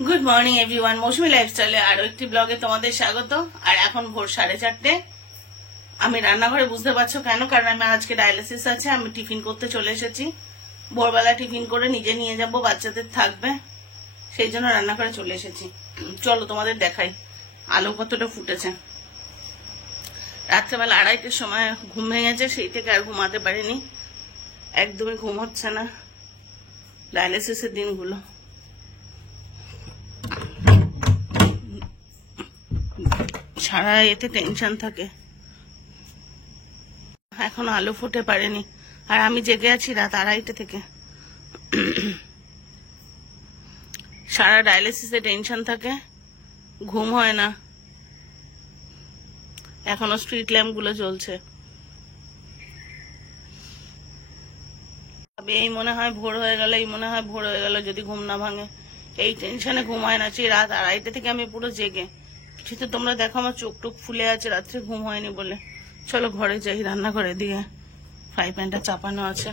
Good morning everyone, মৌসুমী লাইফস্টাইলে আরো একটি ব্লগে তোমাদের স্বাগত। আর এখন ভোর 4:30। আমি রান্নাঘরে, বুঝতে পারছো কেন, কারণ আমি আজকে ডায়ালিসিস আছে। আমি টিফিন করতে চলে এসেছি। ভোরবেলা টিফিন করে নিজে নিয়ে যাব, বাচ্চাদের থাকবে, সেই জন্য রান্নাঘরে চলে এসেছি। চলো তোমাদের দেখাই আলু কতটা ফুটেছে। রাত্রেবেলা 2:30টার সময় ঘুম ভেঙেছে, সেই থেকে আর ঘুমাতে পারিনি, একদমই ঘুম হচ্ছে না ডায়ালিসিসের দিনগুলো। সারা এতে টেনশন থাকে। এখন আলো ফুটে পারেনি, আর আমি জেগে আছি রাত 2:30 থেকে। সারা ডায়ালিসিসে টেনশন থাকে, ঘুম হয় না। এখনো স্ট্রিট ল্যাম্প গুলো জ্বলছে। এই মনে হয় ভোর হয়ে গেল, এই মনে হয় ভোর হয়ে গেল, যদি ঘুম না ভাঙে। এই টেনশনে ঘুম হয় না। সেই রাত 2:30 থেকে আমি পুরো জেগে। তো তোমরা দেখো আমার চোখ টোক ফুলে আছে, রাত্রে ঘুম হয়নি বলে। চলো ঘরে যাই, রান্নাঘরে দিয়ে ফ্রাই প্যানটা চাপানো আছে।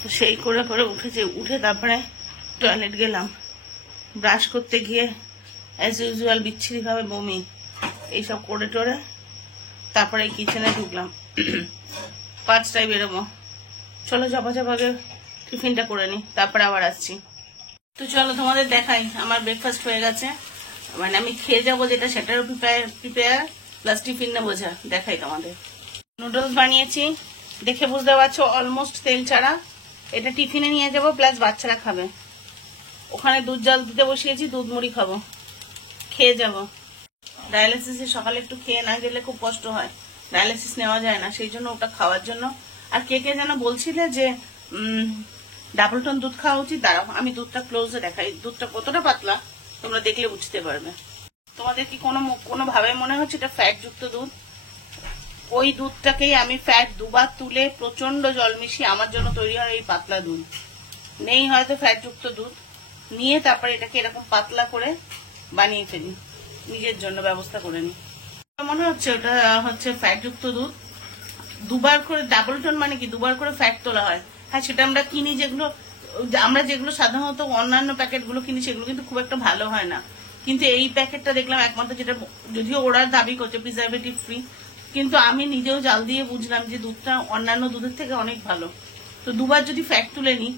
তো সেই করে করে উঠেছে, উঠে তারপরে টয়লেট গেলাম। ব্রাশ করতে গিয়ে অ্যাজ ইউজুয়াল বিচ্ছিরি ভাবে বমি, এইসব করে টোরে তারপরে কিচেনে ঢুকলাম। 5টায় বেরোবো। চলো ঝপাঝপাকে টিফিনটা করে নি, তারপরে আবার আসছি। তো চলো তোমাদের দেখাই, আমার ব্রেকফাস্ট হয়ে গেছে। মানে আমি খেয়ে যাবো যেটা, সেটারও প্রিপেয়ার প্লাস টিফিন নেবো, দেখাই তোমাদের। নুডলস বানিয়েছি, দেখে বুঝতে পারছো অলমোস্ট তেল ছাড়া। এটা টিফিনে নিয়ে যাবো, প্লাস বাচ্চারা খাবে। ওখানে দুধ জাল দিতে বসিয়েছি, দুধ মুড়ি খাবো, খেয়ে যাবো। ডায়ালিসিসে সকালে একটু খেয়ে না গেলে খুব কষ্ট হয়, ডায়ালিসিস নেওয়া যায় না, সেই জন্য ওটা খাওয়ার জন্য। আর কে কে যেন বলছিলে যে ডাবল টোন দুধ খাওয়া উচিত। দাঁড়াও আমি দুধটা ক্লোজে দেখাই, দুধটা কতটা পাতলা তোমরা দেখলে বুঝতে পারবে। তোমাদের কি কোনো ভাবে মনে হচ্ছে এটা ফ্যাট যুক্ত দুধ? ওই দুধটাকেই আমি ফ্যাট 2বার তুলে প্রচন্ড জল মিশিয়ে আমার জন্য তৈরি হয় এই পাতলা দুধ। নেই হয়তো ফ্যাট যুক্ত দুধ, নিয়ে তারপরে এটাকে এরকম পাতলা করে বানিয়ে ফেলি, নিজের জন্য ব্যবস্থা করে নি। মনে হচ্ছে ওটা হচ্ছে ফ্যাট যুক্ত দুধ। 2বার করে ডাবল টোন মানে কি 2বার করে ফ্যাট তোলা হয়। হ্যাঁ, সেটা আমরা কিনি, আমরা যেগুলো সাধারণত অন্যান্য প্যাকেটগুলো কিনি সেগুলো কিন্তু খুব একটা ভালো হয় না। কিন্তু এই প্যাকেটটা দেখলাম একমাত্র, যেটা যদিও ওরা দাবি করছে প্রিজারভেটিভ ফ্রি, কিন্তু আমি নিজেও জাল দিয়ে বুঝলাম যে দুধটা অন্যান্য দুধের থেকে অনেক ভালো। তো 2বার যদি ফ্যাট তুলে নি,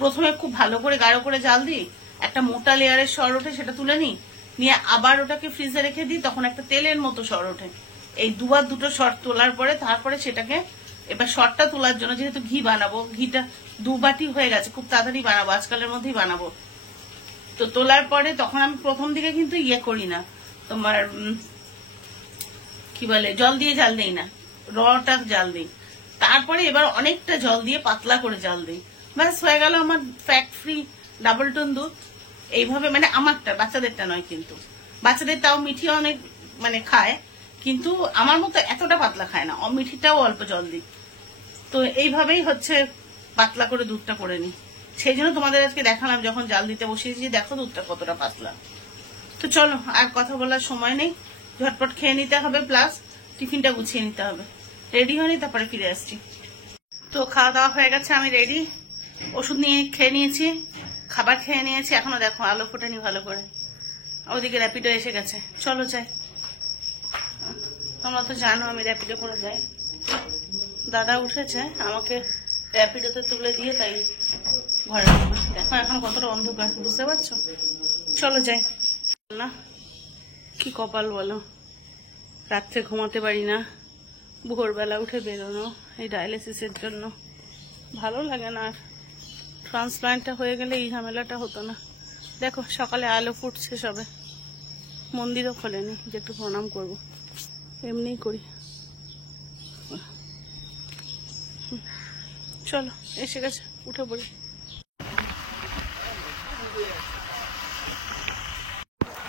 প্রথমে খুব ভালো করে গাঢ় করে জাল দিই, একটা মোটা লেয়ারের সর ওঠে, সেটা তুলে নিই, নিয়ে আবার ওটাকে ফ্রিজে রেখে দিই, তখন একটা তেলের মতো সর ওঠে। এই 2বার দুটো সর তোলার পরে তারপরে সেটাকে এবার সরটা তোলার জন্য, যেহেতু ঘি বানাবো, ঘিটা 2 বাটি হয়ে গেছে, খুব তাড়াতাড়ি বানাবো, আজকালের মধ্যেই বানাবো। তো তোলার পরে তখন আমি প্রথম দিকে কিন্তু করি না, তোমার কি বলে, জল দিয়ে জাল দেই না, রটা জাল দিই। তারপরে এবার অনেকটা জল দিয়ে পাতলা করে জাল দিই, ব্যাস হয়ে গেল আমার ফ্যাট ফ্রি ডাবল টোন দুধ। এইভাবে, মানে আমারটা, বাচ্চাদেরটা নয় কিন্তু। বাচ্চাদের তাও মিঠি অনেক মানে খায়, কিন্তু আমার মতো এতটা পাতলা খায় না, মিঠিটাও অল্প জল দিই। তো এইভাবেই হচ্ছে পাতলা করে দুধটা করে নিই। সেই জন্য তোমাদের আজকে দেখালাম যখন জাল দিতে বসিয়েছি, দেখো দুধটা কতটা পাতলা। তো চলো, আর কথা বলার সময় নেই, ঝটপট খেয়ে নিতে হবে, প্লাস টিফিনটা গুছিয়ে নিতে হবে। রেডি হয়নি, তারপরে ফিরে আসছি। তো খাওয়া দাওয়া হয়ে গেছে, আমি রেডি। ওষুধ নিয়ে খেয়ে নিয়েছি, খাবার খেয়ে নিয়েছি, এখনো দেখো আলো ফোটেনি ভালো করে। ওদিকে র্যাপিডো এসে গেছে, চলো যাই। তোমরা তো জানো আমি র্যাপিডো করে যাই। দাদা উঠেছে, আমাকে র্যাপিডোতে তুলে দিয়ে তাই ঘরে দেখো এখন কতটা অন্ধকার, বুঝতে পারছো। চলো যাই। না কি কপাল বলো, রাত্রে ঘুমাতে পারি না, ভোরবেলা উঠে বেরোনো এই ডায়ালিসিসের জন্য। ভালো লাগে না। আর ট্রান্সপ্লান্টটা হয়ে গেলে এই ঝামেলাটা হতো না। দেখো সকালে আলো ফুটছে সবে, মন্দিরও খোলেনি যে একটু প্রণাম করবো, এমনিই করি। চলো এসে গেছে, উঠে পড়ি।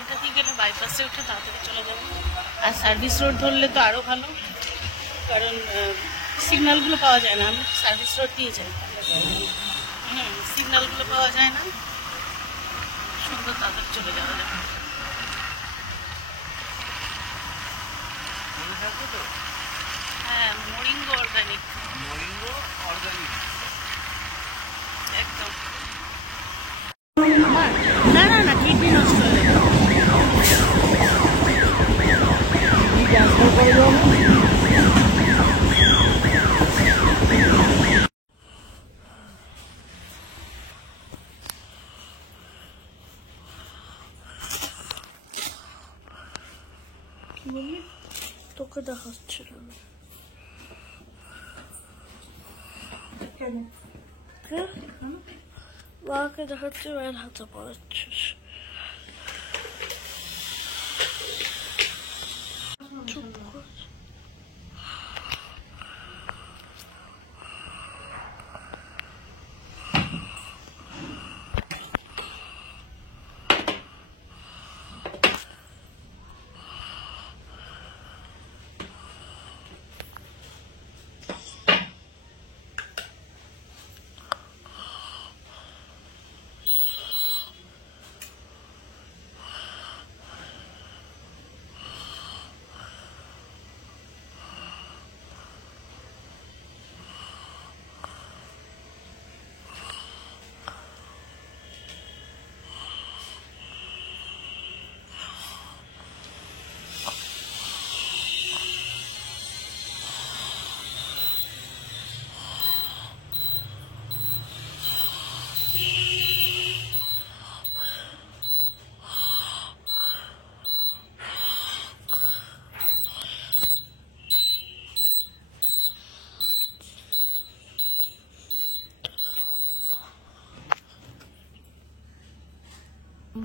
এটা দিয়ে গেলে বাইপাসে উঠে তাড়াতাড়ি চলে যাবো। আর সার্ভিস রোড ধরলে তো আরো ভালো, কারণ সিগন্যালগুলো পাওয়া যায় না। আমি সার্ভিস রোড দিয়ে যাই, সিগন্যালগুলো পাওয়া যায় না, সুন্দর তাড়াতাড়ি চলে যাওয়া যাবে। হ্যাঁ, মরিঙ্গো অর্গানিক। মাকে দেখাচ্ছিল না। মাকে দেখাচ্ছি, মায়ের হাতে পড়াচ্ছিস। চুপ কর।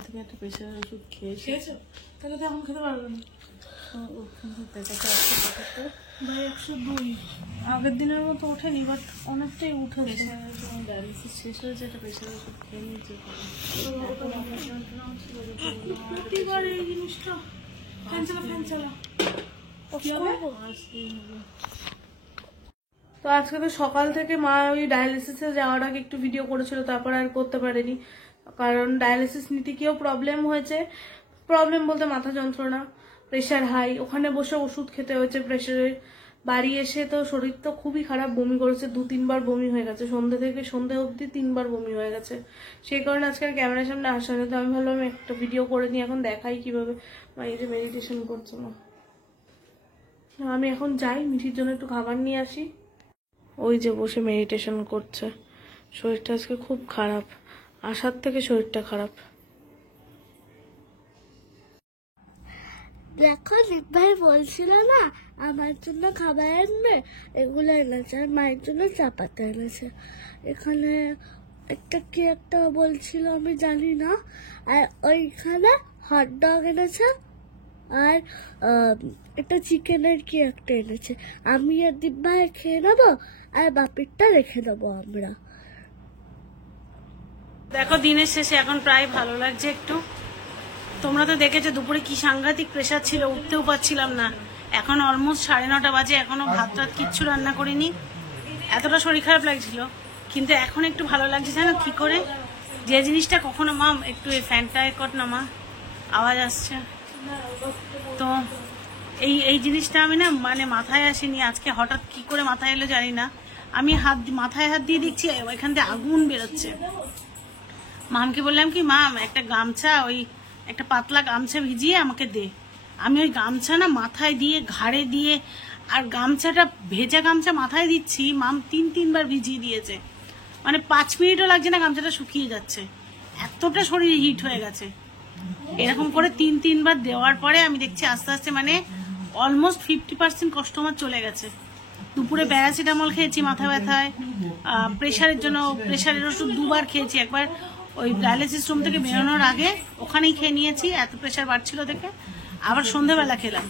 থেকে একটা প্রেশারের ওষুধ খেয়েছো, তাহলে তো এখন খেতে পারবে না। ভাই 102 আগের দিনের মতো ওঠেনি, বাট অনেকটাই উঠেছে। ডায়ালিসিস শেষ হয়েছে, একটা প্রেশারের ওষুধ খেয়ে নিয়েছে। এই জিনিসটা ফ্যান চালা তো আজকে তো সকাল থেকে মা ওই ডায়ালিসিসে যাওয়ার আগে একটু ভিডিও করেছিল, তারপর আর করতে পারেনি, কারণ ডায়ালিসিস নিতে গিয়েও প্রবলেম হয়েছে। প্রবলেম বলতে মাথা যন্ত্রণা, প্রেশার হাই, ওখানে বসে ওষুধ খেতে হয়েছে প্রেশারের। বাড়ি এসে তো শরীর তো খুবই খারাপ, বমি করেছে, 2-3 বার বমি হয়ে গেছে, সন্ধ্যে থেকে সন্ধ্যে অবধি 3 বার বমি হয়ে গেছে। সেই কারণে আজকে ক্যামেরার সামনে আসা হয়নি। তো আমি ভাবলাম একটা ভিডিও করে নিই, এখন দেখাই কিভাবে মা এই যে মেডিটেশন করছে। না আমি এখন যাই, মিঠির জন্য একটু খাবার নিয়ে আসি। ওই যে বসে মেডিটেশন করছে। শরীরটা আজকে খুব খারাপ, আসার থেকে শরীরটা খারাপ। দেখো ভাই বলছিল না আমার জন্য খাবার আনবে, এগুলো এনেছে। আর মায়ের জন্য চাপাতি এনেছে। এখানে একটা কি একটা বলছিল আমি জানি না। আর ওইখানে হট ডগ এনেছে, আর একটা চিকেনের কি একটা এনেছে। আমি আর দিব্যাই খেয়ে নেবো, আর বাপিরটা রেখে দেবো আমরা। দেখো দিনের শেষে এখন প্রায় ভালো লাগছে একটু। তোমরা তো দেখেছো দুপুরে কি সাংঘাতিক প্রেশার ছিল, উঠতেও পারছিলাম না। এখন অলমোস্ট 9:30 বাজে, এখনো ভাত টাত কিচ্ছু রান্না করিনি, এতটা শরীর খারাপ লাগছিল। কিন্তু এখন একটু ভালো লাগছে, জানো কি করে? যে জিনিসটা কখনো মা একটু এই ফ্যানটা কর না মা, আওয়াজ আসছে তো। এই জিনিসটা আমি না মানে মাথায় আসেনি, আজকে হঠাৎ কি করে মাথায় এলো জানি না। আমি মাথায় হাত দিয়ে দেখছি ওইখান থেকে আগুন বেরোচ্ছে। মামকে বললাম কি মাম একটা গামছা, ওই একটা পাতলা গামছা ভিজিয়ে আমাকে দে। আমি ওই গামছা না মাথায় দিয়ে ঘাড়ে দিয়ে, আর গামছাটা ভেজা গামছা মাথায় দিচ্ছি, মাম 3-3 বার ভিজিয়ে দিয়েছে। মানে 5 মিনিটও লাগছে না, গামছাটা শুকিয়ে যাচ্ছে, এতটা শরীর হিট হয়ে গেছে। এরকম করে 3-3 বার দেওয়ার পরে আমি দেখছি আস্তে আস্তে মানে অলমোস্ট 50% কষ্ট আমার চলে গেছে। দুপুরে প্যারাসিটামল খেয়েছি মাথা ব্যথায়, প্রেশারের জন্য প্রেশারের ওষুধ 2 বার খেয়েছি। একবার ওই ডায়ালিসিস রুম থেকে বেরোনোর আগে ওখানেই খেয়ে নিয়েছি, এত প্রেশার বাড়ছিল দেখে। আবার সন্ধ্যাবেলা খেলাম।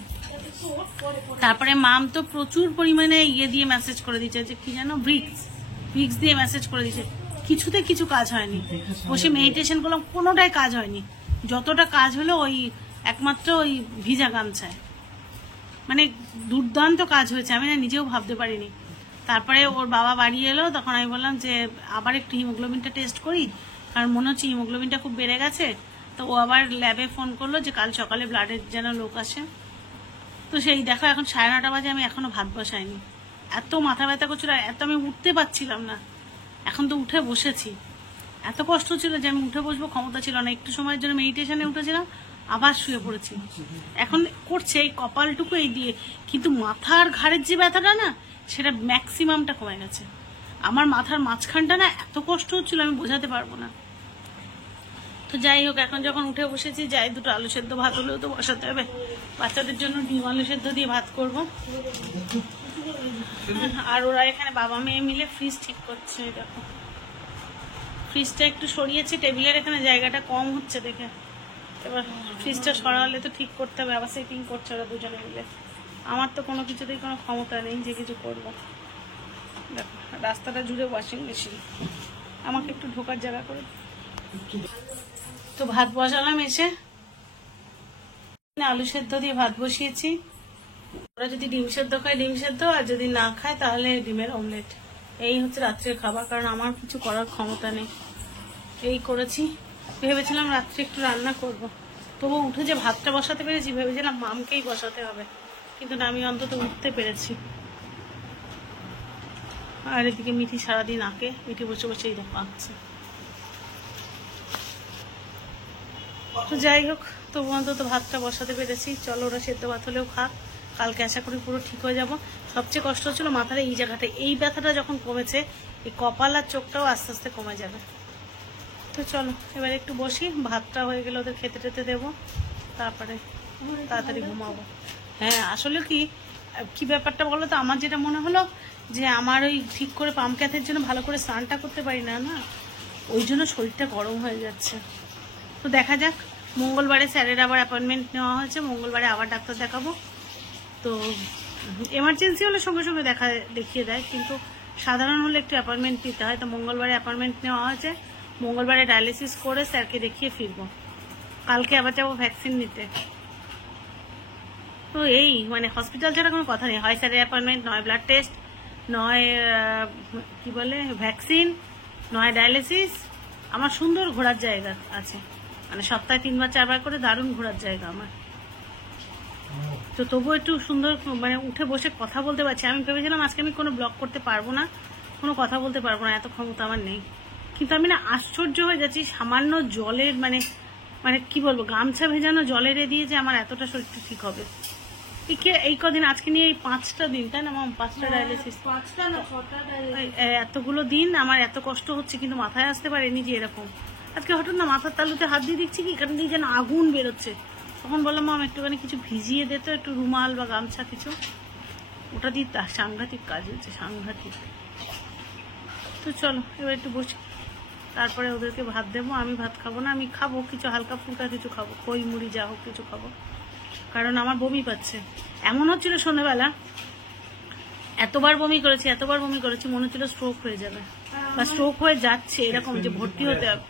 তারপরে মাম তো প্রচুর পরিমাণে দিয়ে মেসেজ করে দিচ্ছে, যে কি যেন ভিক্স দিয়ে মেসেজ করে দিচ্ছে। কিছুতে কিছু কাজ হয়নি। বসে মেডিটেশন করলাম, কোনোটাই কাজ হয়নি। যতটা কাজ হলো ওই একমাত্র ওই ভিজা গামছায়, মানে দুর্দান্ত কাজ হয়েছে, আমি না নিজেও ভাবতে পারিনি। তারপরে ওর বাবা বাড়ি এলো, তখন আমি বললাম যে আবার একটু হিমোগ্লোবিনটা টেস্ট করি, কারণ মনে হচ্ছে হিমোগ্লোবিনটা খুব বেড়ে গেছে। তো ও আবার ল্যাবে ফোন করলো যে কাল সকালে ব্লাডের যেন লোক আসে। তো সেই দেখো এখন 9:30 বাজে, আমি এখনো ভাত বসাইনি। এত মাথা ব্যথা করছিল, এত আমি উঠতে পারছিলাম না। এখন তো উঠে বসেছি, এত কষ্ট ছিল যে আমি উঠে বসবো ক্ষমতা ছিল না। একটু সময়ের জন্য মেডিটেশনে উঠেছিলাম, আবার শুয়ে পড়েছি। এখন করছে এই কপালটুকু এই দিয়ে, কিন্তু মাথার ঘাড়ের যে ব্যথাটা না, সেটা ম্যাক্সিমামটা কমে গেছে। আমার মাথার মাঝখানটা না এত কষ্ট হচ্ছিল আমি বোঝাতে পারবো না। তো যাই হোক, এখন যখন উঠে বসেছি, যাই 2টো আলু সেদ্ধ ভাত হলেও তো বসাতে হবে, বাচ্চাদের জন্য ডিম আলু সেদ্ধ দিয়ে ভাত করব। আর ওরা এখানে বাবা মেয়ে মিলে ফ্রিজ ঠিক করছে। দেখো ফ্রিজটা একটু সরিয়েছি, টেবিলের এখানে জায়গাটা কম হচ্ছে দেখে। এবার ফ্রিজটা সরালে তো ঠিক করতে হবে, আবার সেটিং করছে ওরা দুজনে মিলে। আমার তো কোনো কিছুতেই কোনো ক্ষমতা নেই যে কিছু করব। দেখো রাস্তাটা জুড়ে ওয়াশিং মেশিন, আমাকে একটু ঢোকার জায়গা করে। তো ভাত বসালাম, এসে আলু সেদ্ধ দিয়ে ভাত বসিয়েছি। ওরা যদি ডিম সেদ্ধ খায় ডিম সেদ্ধ, আর যদি না খায় তাহলে ডিমের অমলেট। এই হচ্ছে রাত্রের খাবার, কারণ আমার কিছু করার ক্ষমতা নেই। এই করেছি। ভেবেছিলাম রাত্রে একটু রান্না করব, তবু উঠে যে ভাতটা বসাতে পেরেছি, ভেবেছিলাম মামকেই বসাতে হবে, কিন্তু না, আমি অন্তত উঠতে পেরেছি। আর এদিকে মিঠি সারাদিন আঁকে, মিঠি বসে বসে এই দেখো আঁকছে। তো যাই হোক, তবু অন্তত ভাতটা বসাতে পেরেছি। চলো ওরা সেদ্ধ ভাত হলেও খাক, কালকে আশা করি পুরো ঠিক হয়ে যাব। সবচেয়ে কষ্ট হচ্ছিল মাথার এই জায়গাটা, এই ব্যথাটা যখন কমেছে, এই কপাল আর চোখটাও আস্তে আস্তে কমে যাবে। তো চলো এবার একটু বসি, ভাতটা হয়ে গেলে ওদের খেতে টেতে দেবো, তারপরে তাড়াতাড়ি ঘুমাবো। হ্যাঁ আসলে কি ব্যাপারটা বলো তো, আমার যেটা মনে হলো যে আমার ওই ঠিক করে পাম্প ক্যাথের জন্য ভালো করে স্নানটা করতে পারি না, ওই জন্য শরীরটা গরম হয়ে যাচ্ছে। তো দেখা যাক, মঙ্গলবারে স্যারের আবার অ্যাপয়েন্টমেন্ট নেওয়া হয়েছে, মঙ্গলবারে আবার ডাক্তার দেখাবো। তো এমার্জেন্সি হলে সঙ্গে সঙ্গে দেখিয়ে দেয়, কিন্তু সাধারণ হলে একটু অ্যাপয়েন্টমেন্ট নিতে হয়। তো মঙ্গলবারে অ্যাপয়েন্টমেন্ট নেওয়া হয়েছে, মঙ্গলবারে ডায়ালিসিস করে স্যারকে দেখিয়ে ফিরবো। কালকে আবার যাবো ভ্যাকসিন নিতে। তো এই মানে হসপিটাল ছাড়া কোনো কথা নেই, হয় স্যারের অ্যাপয়েন্টমেন্ট, নয় ব্লাড টেস্ট, নয় কি বলে ভ্যাকসিন, নয় ডায়ালিসিস। আমার সুন্দর ঘোরার জায়গা আছে, মানে সপ্তাহে 3 বার 4 বার করে দারুণ ঘোরার জায়গা আমার। তো তবুও একটু সুন্দর মানে উঠে বসে কথা বলতে পারছি। আমি ভেবেছিলাম আজকে আমি কোনো ব্লগ করতে পারবো না, কোনো কথা বলতে পারবো না, এত ক্ষমতা আমার নেই। কিন্তু আমি না আশ্চর্য হয়ে যাচ্ছি, সামান্য জলের মানে কি বলবো, গামছা ভেজানো জলের দিয়ে যে আমার এতটা শরীরটা ঠিক হবে। এই কদিন আজকে নিয়ে এই 5টা দিন, তাই না মাম? 5টা ডায়ালিসিস, 5টা না 6টা ডায়ালিসিস, এতগুলো দিন আমার এত কষ্ট হচ্ছে, কিন্তু মাথায় আসতে পারেনি যে এরকম। আজকে হঠাৎ না মাথার তালুতে হাত দিয়ে দিচ্ছি, কি এখান দিয়ে যেন আগুন বেরোচ্ছে। তখন বললাম মাম একটুখানি কিছু ভিজিয়ে দে তো, একটু রুমাল বা গামছা কিছু। ওটা দিয়ে সাংঘাতিক কাজ হচ্ছে, সাংঘাতিক। তো চলো এবার একটু বসি, তারপরে ওদেরকে ভাত দেবো। আমি ভাত খাবো না, আমি খাবো কিছু হালকা ফুলকা কিছু খাবো, খই মুড়ি যা হোক কিছু খাবো, কারণ আমার বমি পাচ্ছে। এমন হচ্ছিল সন্ধ্যাবেলা, এতবার বমি করেছি মনে হচ্ছিল স্ট্রোক হয়ে যাবে বা স্ট্রোক হয়ে যাচ্ছে, এরকম যে ভর্তি হতে হবে।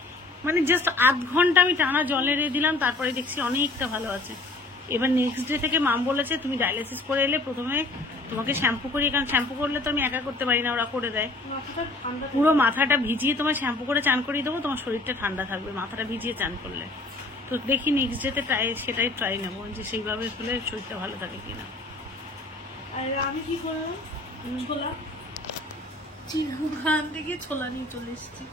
মানে জাস্ট আধ ঘন্টা আমি টানা জলে রেখে দিলাম, তারপরে দেখছি অনেকটা ভালো আছে। এবার নেক্সট ডে থেকে মাম বলেছে তুমি ডায়ালিসিস করে এলে প্রথমে তোমাকে শ্যাম্পু করি, কারণ শ্যাম্পু করলে তো আমি একা করতে পারি না, ওরা করে দেয়। পুরো মাথাটা ভিজিয়ে তোমায় শ্যাম্পু করে চান করিয়ে দেবো, তোমার শরীরটা ঠান্ডা থাকবে মাথাটা ভিজিয়ে চান করলে। তো দেখি নেক্সট ডেতে সেটাই ট্রাই নেবো, যে সেইভাবে হলে শরীরটা ভালো থাকে কিনা। আর আমি কি করলাম, ছোলা চিড়েমাখা আনতে গিয়ে ছোলা নিয়ে চলে এসেছি।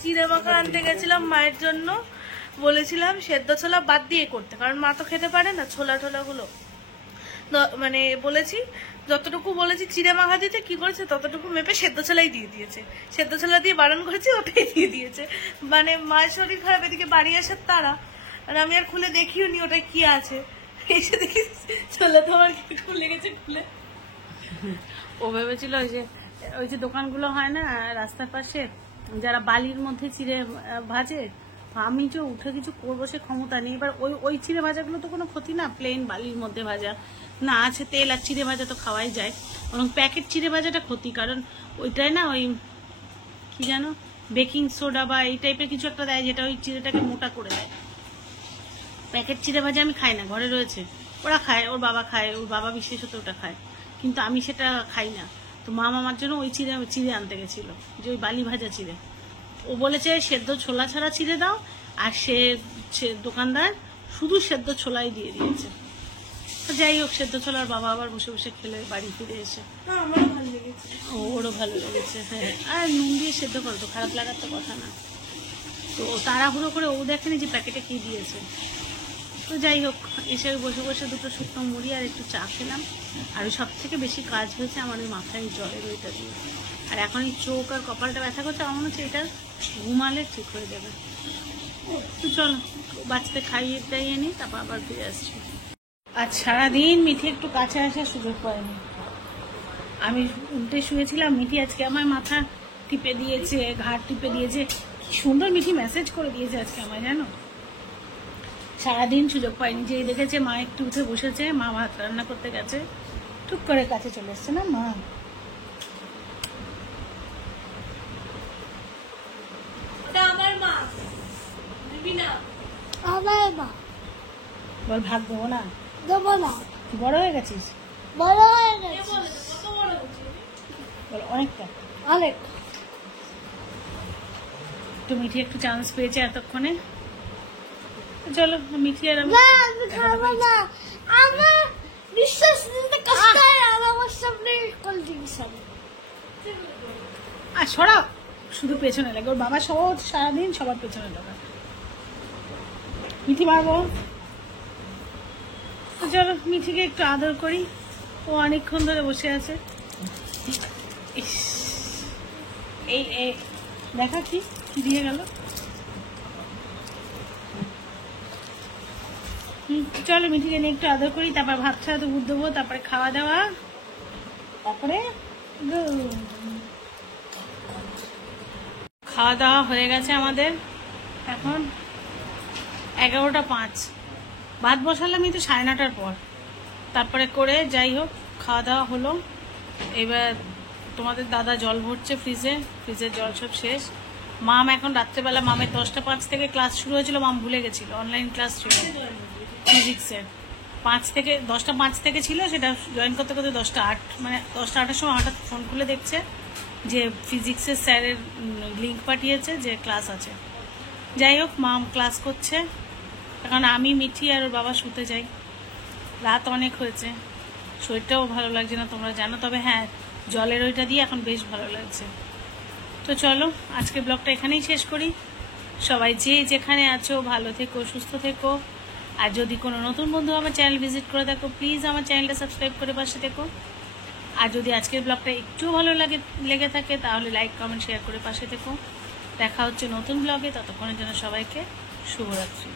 চিড়েমাখা আনতে গেছিলাম মায়ের জন্য, বলেছিলাম সেদ্ধ ছোলা বাদ দিয়ে করতে, কারণ মা তো খেতে পারে না ছোলা টোলাগুলো। মানে বলেছি যতটুকু বলেছি চিড়েমাখা দিতে, কি করেছে ততটুকু মেপে সেদ্ধ ছোলাই দিয়ে দিয়েছে। সেদ্ধ ছোলা দিয়ে বারণ করেছি, ওটাই দিয়ে দিয়েছে। মানে মায়ের শরীর খারাপ, এদিকে বাড়ি আসার তারা, আর আমি আর খুলে দেখিও নি ওটা কি আছে। এসে দেখি ছোলা তো আমার খুলে গেছে। খুলে ও ভেবেছিল ওই যে দোকানগুলো হয় না রাস্তার পাশে, যারা বালির মধ্যে চিড়ে ভাজে, আমি যে উঠে কিছু করবো সে ক্ষমতা নেই। এবার ওই চিড়ে ভাজাগুলো তো কোনো ক্ষতি না, প্লেন বালির মধ্যে ভাজা না, আছে তেল আর চিড়ে ভাজা তো খাওয়াই যায়। এবং প্যাকেট চিড়ে ভাজাটা ক্ষতি, কারণ ওইটাই না ওই কি জানো বেকিং সোডা বা এই টাইপের কিছু একটা দেয়, যেটা ওই চিড়েটাকে মোটা করে দেয়। প্যাকেট চিড়ে ভাজা আমি খাই না, ঘরে রয়েছে, ওরা খায়, ওর বাবা খায়, ওর বাবা বিশেষত ওটা খায়, কিন্তু আমি সেটা খাই না। তো মা আমার জন্য ওই চিড়ে আনতে গেছিল, যে ওই বালি ভাজা চিড়ে। ও বলেছে সেদ্ধ ছোলা ছাড়া চিড়ে দাও, আর সে দোকানদার শুধু সেদ্ধ ছোলাই দিয়ে দিয়েছে। যাই হোক, সেদ্ধ ছোলার বাবা আবার বসে বসে খেলে বাড়ি ফিরে এসে আমারও ভালো লেগেছে, ওরও ভালো লেগেছে। হ্যাঁ, আর নুন দিয়ে সেদ্ধ করো তো খারাপ লাগার তো কথা না। তো তাড়াহুড়ো করে ও দেখেনি যে প্যাকেটে কি দিয়েছে। তো যাই হোক, এসে বসে বসে দুটো শুকনো মুড়ি আর একটু চা খেলাম। আর সব থেকে বেশি কাজ হয়েছে আমার ওই মাথায় জলের ওইটা দিয়ে। আর এখন এই চোখ আর কপালটা ব্যথা করছে, আমার মনে হচ্ছে এটা ঘুমালে ঠিক হয়ে যাবে। তো চলো বাচ্চাদের খাইয়ে টাইয়ে নিই, তারপর আবার ফিরে আসছি। আজ সারাদিন মিঠি একটু কাছে আসার সুযোগ পায়নি। আমি উল্টে শুয়েছিলাম, মিঠি আজকে আমার মাথা টিপে দিয়েছে, ঘাড় টিপে দিয়েছে। কি সুন্দর মিঠি মেসেজ করে দিয়েছে আজকে আমায়, জানো। সারাদিন সুযোগ পাইনি। যে দেখেছে মা একটু উঠে বসেছে, মা ভাত রান্না করতে গেছে, টুক করে কাছে চলে এসছে না মা। আমার মা। বল ভাত দেবো না, দেবো না। তুই বড় হয়ে গেছিস। বড় হয়ে গেছে। বল অনেকটা। অনেক। একটু মিঠি একটু চান্স পেয়েছে এতক্ষণে। চলো মিঠি আর আমি না, আমি খাবো না। আমার বিশ্বাস নিতে কষ্ট হয়, আর আমার সামনে কোল্ড ড্রিঙ্কস হবে। আর সরাও, শুধু পেছনে লাগে। ওর বাবা সব সারাদিন সবার পেছনে লাগা। মিঠি মারবো। চলো মিঠিকে একটু আদর করি, ও অনেকক্ষণ ধরে বসে আছে। ইস, এই দেখা কি কি দিয়ে গেল। চলো মিঠিকে নিয়ে একটু আদর করি, তারপর ভাত ছাড়া তো দুধ দেবো, তারপরে খাওয়া দাওয়া, তারপরে খাওয়া দাওয়া হয়ে গেছে আমাদের। এখন 11:05। ভাত বসালামই তো 9:30টার পর। তারপরে করে যাই হোক খাওয়া দাওয়া হলো। এবার তোমাদের দাদা জল ভরছে ফ্রিজের জল সব শেষ। মাম এখন রাত্রেবেলা, মামের 10:05 থেকে ক্লাস শুরু হয়েছিল, মাম ভুলে গেছিল অনলাইন ক্লাস ছিল ফিজিক্সের। 10:05 থেকে ছিল, সেটা জয়েন করতে করতে 10:08, মানে 10:08-এর সময় হঠাৎ ফোন খুলে দেখছে যে ফিজিক্সের স্যারের লিঙ্ক পাঠিয়েছে যে ক্লাস আছে। যাই হোক মাম ক্লাস করছে। এখন আমি মিঠি আর ওর বাবা শুতে যাই, রাত অনেক হয়েছে, শরীরটাও ভালো লাগছে না তোমরা জানো। তবে হ্যাঁ, জলের ওইটা দিয়ে এখন বেশ ভালো লাগছে। তো চলো আজকে ব্লগটা এখানেই শেষ করি। সবাই যে যেখানে আছো ভালো থেকো, সুস্থ থেকো। আর যদি কোনো নতুন বন্ধু আমার চ্যানেল ভিজিট করে থাকো, প্লিজ আমার চ্যানেলটা সাবস্ক্রাইব করে পাশে থেকো। আর যদি আজকের ব্লগটা একটু ভালো লেগে থাকে তাহলে লাইক কমেন্ট শেয়ার করে পাশে থেকো। দেখা হচ্ছে নতুন ব্লগে, ততক্ষণের জন্য সবাইকে শুভরাত্রি।